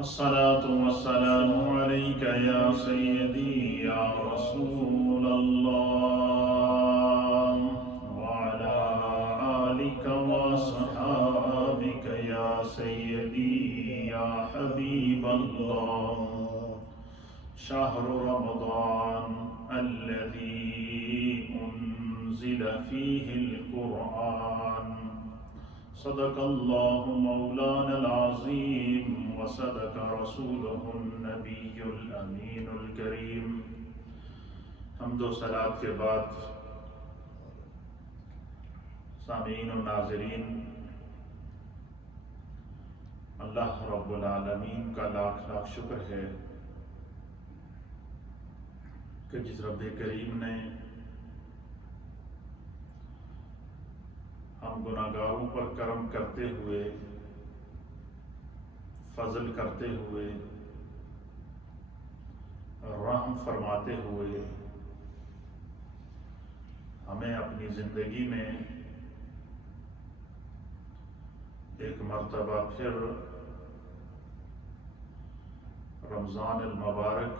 الصلاة والسلام عليك يا سيدي يا رسول الله وعلى آلك وصحابك يا سيدي يا حبيب الله. شهر رمضان الذي أنزل فيه القرآن. صدق الله مولانا العظيم وصدق رسوله النبي الأمين الكريم. حمد و صلات کے بعد سامعین و ناظرین، اللہ رب العالمین کا لاکھ لاکھ شکر ہے کہ جس رب کریم نے ہم گناہگاروں پر کرم کرتے ہوئے، فضل کرتے ہوئے، رحم فرماتے ہوئے ہمیں اپنی زندگی میں ایک مرتبہ پھر رمضان المبارک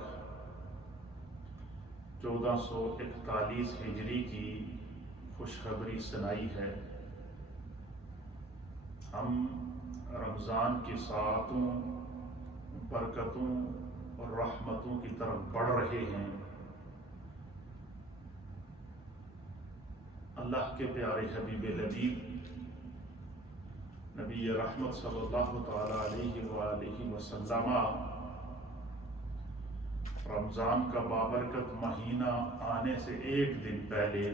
1441 ہجری کی خوشخبری سنائی ہے۔ ہم رمضان کی ساعتوں، برکتوں اور رحمتوں کی طرف بڑھ رہے ہیں۔ اللہ کے پیارے حبیب لبیب نبی رحمت صلی اللہ تعالی علیہ وآلہ وسلم رمضان کا بابرکت مہینہ آنے سے ایک دن پہلے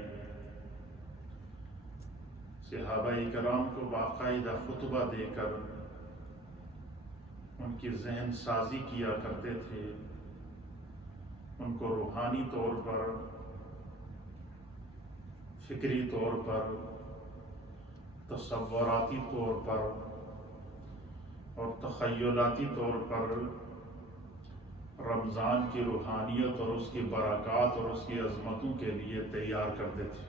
صحابہ کرام کو باقاعدہ خطبہ دے کر ان کی ذہن سازی کیا کرتے تھے، ان کو روحانی طور پر، فکری طور پر، تصوراتی طور پر اور تخیلاتی طور پر رمضان کی روحانیت اور اس کی برکات اور اس کی عظمتوں کے لیے تیار کرتے تھے۔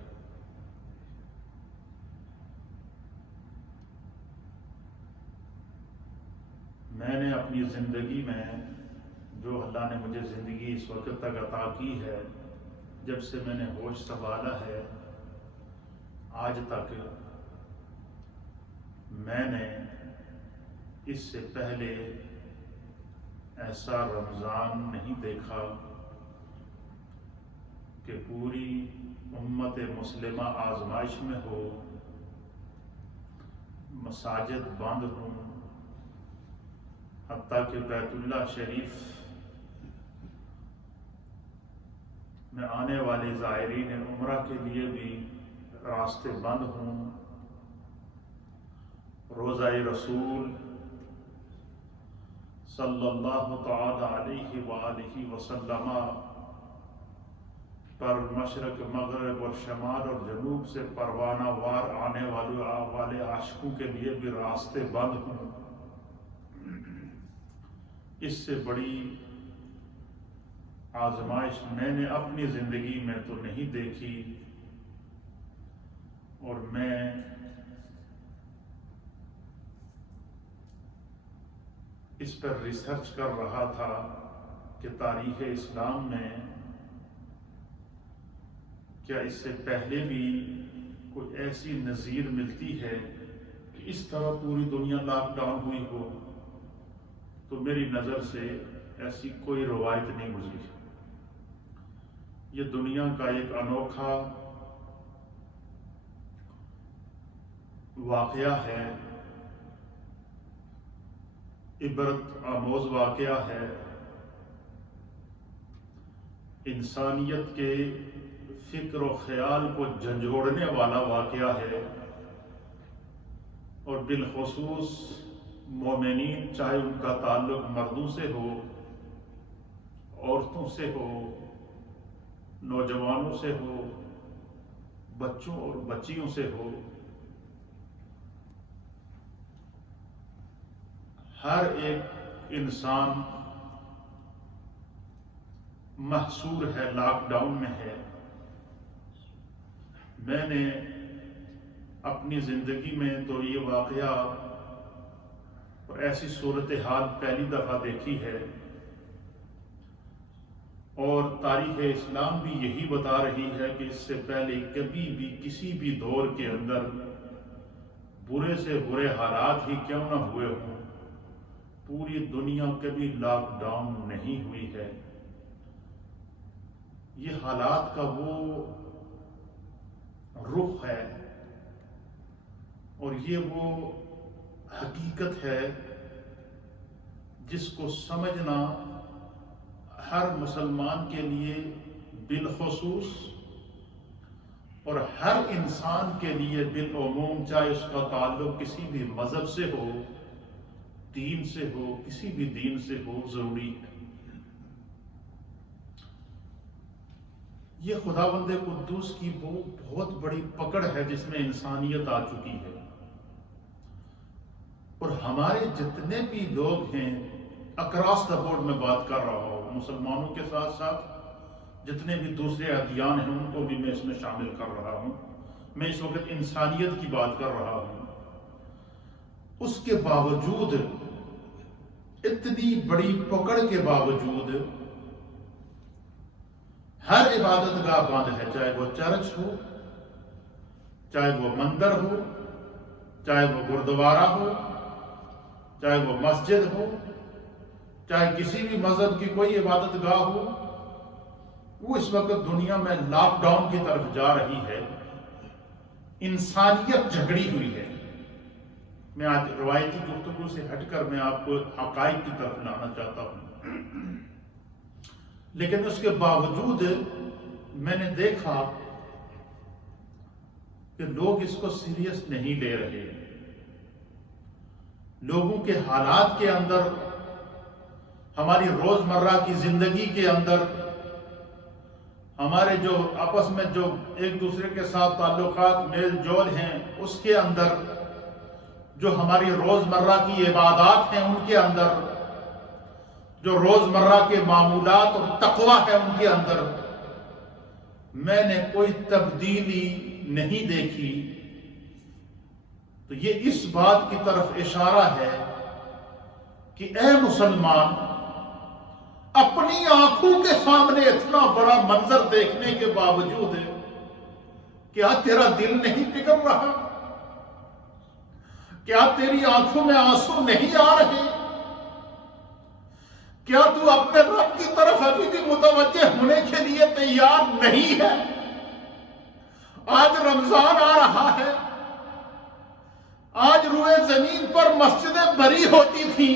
میں نے اپنی زندگی میں جو اللہ نے مجھے زندگی اس وقت تک عطا کی ہے، جب سے میں نے ہوش سنبھالا ہے آج تک، میں نے اس سے پہلے ایسا رمضان نہیں دیکھا کہ پوری امت مسلمہ آزمائش میں ہو، مساجد بند ہوں، حتیٰ کہ بیت اللہ شریف میں آنے والے زائرین عمرہ کے لیے بھی راستے بند ہوں، روضہ رسول صلی اللہ تعالی علیہ وآلہ وسلم پر مشرق، مغرب اور شمال اور جنوب سے پروانہ وار آنے والے عاشقوں کے لیے بھی راستے بند ہوں۔ اس سے بڑی آزمائش میں نے اپنی زندگی میں تو نہیں دیکھی، اور میں اس پر ریسرچ کر رہا تھا کہ تاریخ اسلام میں کیا اس سے پہلے بھی کوئی ایسی نظیر ملتی ہے کہ اس طرح پوری دنیا لاک ڈاؤن ہوئی ہو، تو میری نظر سے ایسی کوئی روایت نہیں گزری۔ یہ دنیا کا ایک انوکھا واقعہ ہے، عبرت آموز واقعہ ہے، انسانیت کے فکر و خیال کو جھنجھوڑنے والا واقعہ ہے، اور بالخصوص مومنین، چاہے ان کا تعلق مردوں سے ہو، عورتوں سے ہو، نوجوانوں سے ہو، بچوں اور بچیوں سے ہو، ہر ایک انسان محصور ہے، لاک ڈاؤن میں ہے۔ میں نے اپنی زندگی میں تو یہ واقعہ اور ایسی صورتحال پہلی دفعہ دیکھی ہے، اور تاریخ اسلام بھی یہی بتا رہی ہے کہ اس سے پہلے کبھی بھی کسی بھی دور کے اندر برے سے برے حالات ہی کیوں نہ ہوئے ہوں، پوری دنیا کبھی لاک ڈاؤن نہیں ہوئی ہے۔ یہ حالات کا وہ رخ ہے اور یہ وہ حقیقت ہے جس کو سمجھنا ہر مسلمان کے لیے بالخصوص اور ہر انسان کے لیے بالعموم، چاہے اس کا تعلق کسی بھی مذہب سے ہو، دین سے ہو، کسی بھی دین سے ہو، ضروری ہے۔ یہ خداوند قدوس کی بہت بڑی پکڑ ہے جس میں انسانیت آ چکی ہے، اور ہمارے جتنے بھی لوگ ہیں اکراس دا بورڈ میں بات کر رہا ہوں، مسلمانوں کے ساتھ ساتھ جتنے بھی دوسرے ادیان ہیں ان کو بھی میں اس میں شامل کر رہا ہوں، میں اس وقت انسانیت کی بات کر رہا ہوں، اس کے باوجود، اتنی بڑی پکڑ کے باوجود ہر عبادت گاہ بند ہے، چاہے وہ چرچ ہو، چاہے وہ مندر ہو، چاہے وہ گردوارہ ہو، چاہے وہ مسجد ہو، چاہے کسی بھی مذہب کی کوئی عبادت گاہ ہو، وہ اس وقت دنیا میں لاک ڈاؤن کی طرف جا رہی ہے۔ انسانیت جھگڑی ہوئی ہے۔ میں آج روایتی گفتگو سے ہٹ کر میں آپ کو حقائق کی طرف لانا چاہتا ہوں، لیکن اس کے باوجود میں نے دیکھا کہ لوگ اس کو سیریس نہیں لے رہے۔ لوگوں کے حالات کے اندر، ہماری روزمرہ کی زندگی کے اندر، ہمارے جو آپس میں جو ایک دوسرے کے ساتھ تعلقات میل جول ہیں اس کے اندر، جو ہماری روزمرہ کی عبادات ہیں ان کے اندر، جو روزمرہ کے معمولات اور تقوی ہے ان کے اندر، میں نے کوئی تبدیلی نہیں دیکھی۔ تو یہ اس بات کی طرف اشارہ ہے کہ اے مسلمان، اپنی آنکھوں کے سامنے اتنا بڑا منظر دیکھنے کے باوجود کیا تیرا دل نہیں پگھل رہا؟ کیا تیری آنکھوں میں آنسو نہیں آ رہے؟ کیا تو اپنے رب کی طرف ابھی بھی متوجہ ہونے کے لیے تیار نہیں ہے؟ آج رمضان آ رہا ہے، آج روئے زمین پر مسجدیں بھری ہوتی تھیں،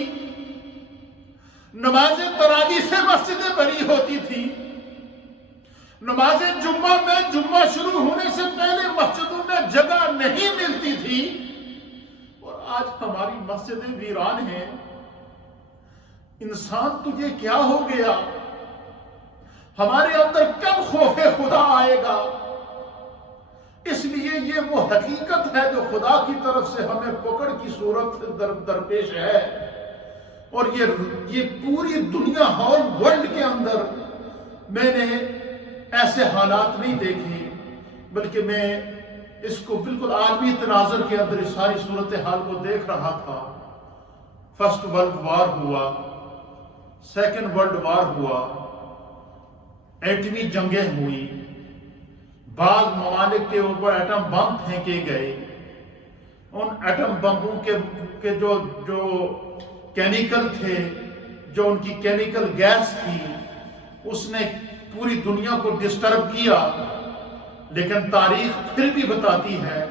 نماز تراویح سے مسجدیں بھری ہوتی تھیں، نماز جمعہ میں جمعہ شروع ہونے سے پہلے مسجدوں میں جگہ نہیں ملتی تھی، اور آج ہماری مسجدیں ویران ہیں۔ انسان تجھے کیا ہو گیا؟ ہمارے اندر کب خوف خدا آئے گا؟ اس لیے یہ وہ حقیقت ہے جو خدا کی طرف سے ہمیں پکڑ کی صورت درپیش ہے، اور یہ پوری دنیا ہال ورلڈ کے اندر میں نے ایسے حالات نہیں دیکھے، بلکہ میں اس کو بالکل عالمی تناظر کے اندر اس ساری صورتحال کو دیکھ رہا تھا۔ فرسٹ ورلڈ وار ہوا، سیکنڈ ورلڈ وار ہوا، ایٹمی جنگیں ہوئی، بعض ممالک کے اوپر ایٹم بم پھینکے گئے، ان ایٹم بموں کے جو کیمیکل تھے، جو ان کی کیمیکل گیس تھی، اس نے پوری دنیا کو ڈسٹرب کیا، لیکن تاریخ پھر بھی بتاتی ہے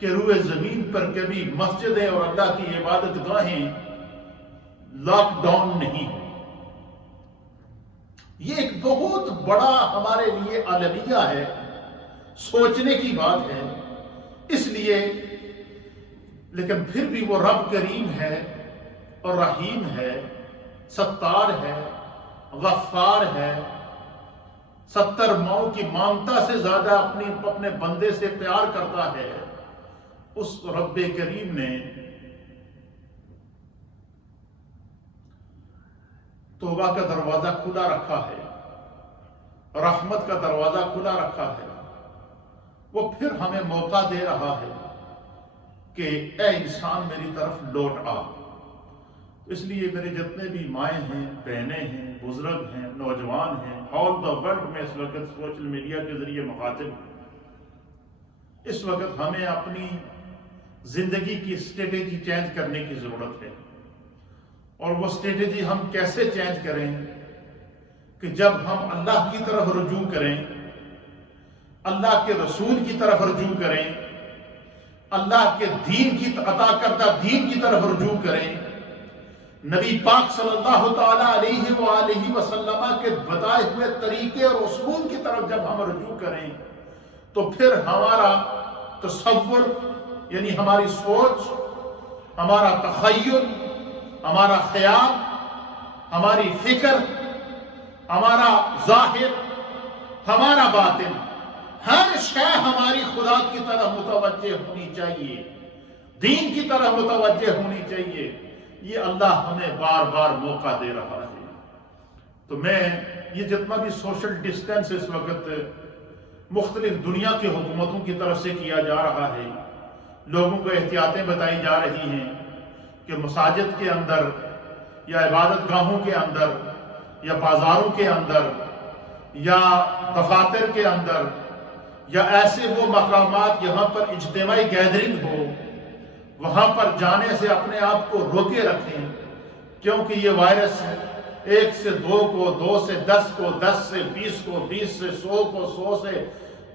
کہ روئے زمین پر کبھی مسجدیں اور اللہ کی عبادت گاہیں لاک ڈاؤن نہیں ہوئی۔ یہ ایک بہت بڑا ہمارے لیے عالمیہ ہے، سوچنے کی بات ہے۔ اس لیے لیکن پھر بھی وہ رب کریم ہے اور رحیم ہے، ستار ہے، غفار ہے، 70 ماؤں کی مامتا سے زیادہ اپنے بندے سے پیار کرتا ہے۔ اس رب کریم نے توبہ کا دروازہ کھلا رکھا ہے، رحمت کا دروازہ کھلا رکھا ہے۔ وہ پھر ہمیں موقع دے رہا ہے کہ اے انسان میری طرف لوٹ آ، اس لیے میرے جتنے بھی مائیں ہیں، بہنیں ہیں، بزرگ ہیں، نوجوان ہیں، آل دا ورلڈ میں اس وقت سوشل میڈیا کے ذریعے مخاطب ہیں، اس وقت ہمیں اپنی زندگی کی اسٹریٹجی چینج کرنے کی ضرورت ہے۔ اور وہ اسٹریٹجی ہم کیسے چینج کریں کہ جب ہم اللہ کی طرف رجوع کریں، اللہ کے رسول کی طرف رجوع کریں، اللہ کے دین کی عطا کردہ دین کی طرف رجوع کریں، نبی پاک صلی اللہ تعالی علیہ وآلہ وسلم کے بتائے ہوئے طریقے اور اصول کی طرف جب ہم رجوع کریں تو پھر ہمارا تصور یعنی ہماری سوچ، ہمارا تخیل، ہمارا خیال، ہماری فکر، ہمارا ظاہر، ہمارا باطن، ہر شے ہماری خدا کی طرف متوجہ ہونی چاہیے، دین کی طرف متوجہ ہونی چاہیے۔ یہ اللہ ہمیں بار بار موقع دے رہا ہے۔ تو میں یہ جتنا بھی سوشل ڈسٹینس اس وقت مختلف دنیا کی حکومتوں کی طرف سے کیا جا رہا ہے، لوگوں کو احتیاطیں بتائی جا رہی ہیں کہ مساجد کے اندر یا عبادت گاہوں کے اندر یا بازاروں کے اندر یا دفاتر کے اندر یا ایسے وہ مقامات جہاں پر اجتماعی گیدرنگ ہو، وہاں پر جانے سے اپنے آپ کو روکے رکھیں، کیونکہ یہ وائرس 1 سے 2 کو، 2 سے 10 کو، 10 سے 20 کو، 20 سے 100 کو، 100 سے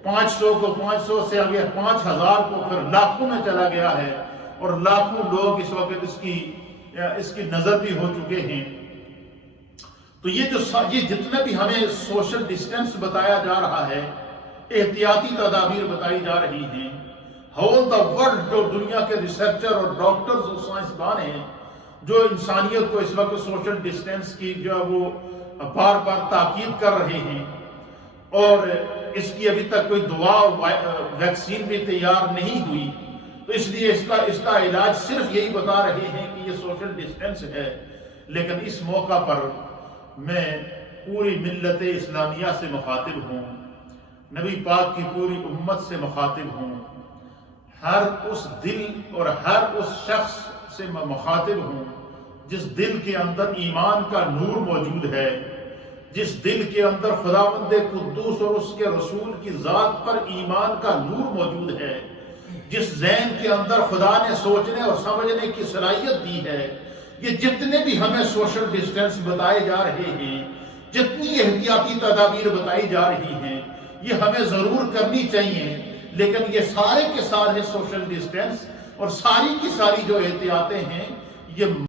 500 کو، 500 سے آگے 5000 کو، پھر لاکھوں میں چلا گیا ہے، اور لاکھوں لوگ اس وقت اس کی نظر بھی ہو چکے ہیں۔ تو یہ جتنے بھی ہمیں سوشل ڈسٹینس بتایا جا رہا ہے، احتیاطی تدابیر بتائی جا رہی ہیں، ہول دا ورلڈ جو دنیا کے ریسرچر اور ڈاکٹرز اور سائنسدان ہیں جو انسانیت کو اس وقت سوشل ڈسٹینس کی جو وہ بار بار تاکید کر رہے ہیں، اور اس کی ابھی تک کوئی دوا ویکسین بھی تیار نہیں ہوئی، تو اس لیے اس کا علاج صرف یہی بتا رہے ہیں کہ یہ سوشل ڈسٹینس ہے۔ لیکن اس موقع پر میں پوری ملت اسلامیہ سے مخاطب ہوں، نبی پاک کی پوری امت سے مخاطب ہوں، ہر اس دل اور ہر اس شخص سے میں مخاطب ہوں جس دل کے اندر ایمان کا نور موجود ہے، جس دل کے اندر خداوند قدوس اور اس کے رسول کی ذات پر ایمان کا نور موجود ہے، جس ذہن کے اندر خدا نے سوچنے اور سمجھنے کی صلاحیت دی ہے۔ یہ جتنے بھی ہمیں سوشل ڈسٹینس بتائے جا رہے ہیں، جتنی احتیاطی تدابیر بتائی جا رہی ہیں، یہ ہمیں ضرور کرنی چاہیے، لیکن یہ سارے کے سارے سوشل ڈسٹینس اور ساری کی ساری جو احتیاطیں ہیں یہ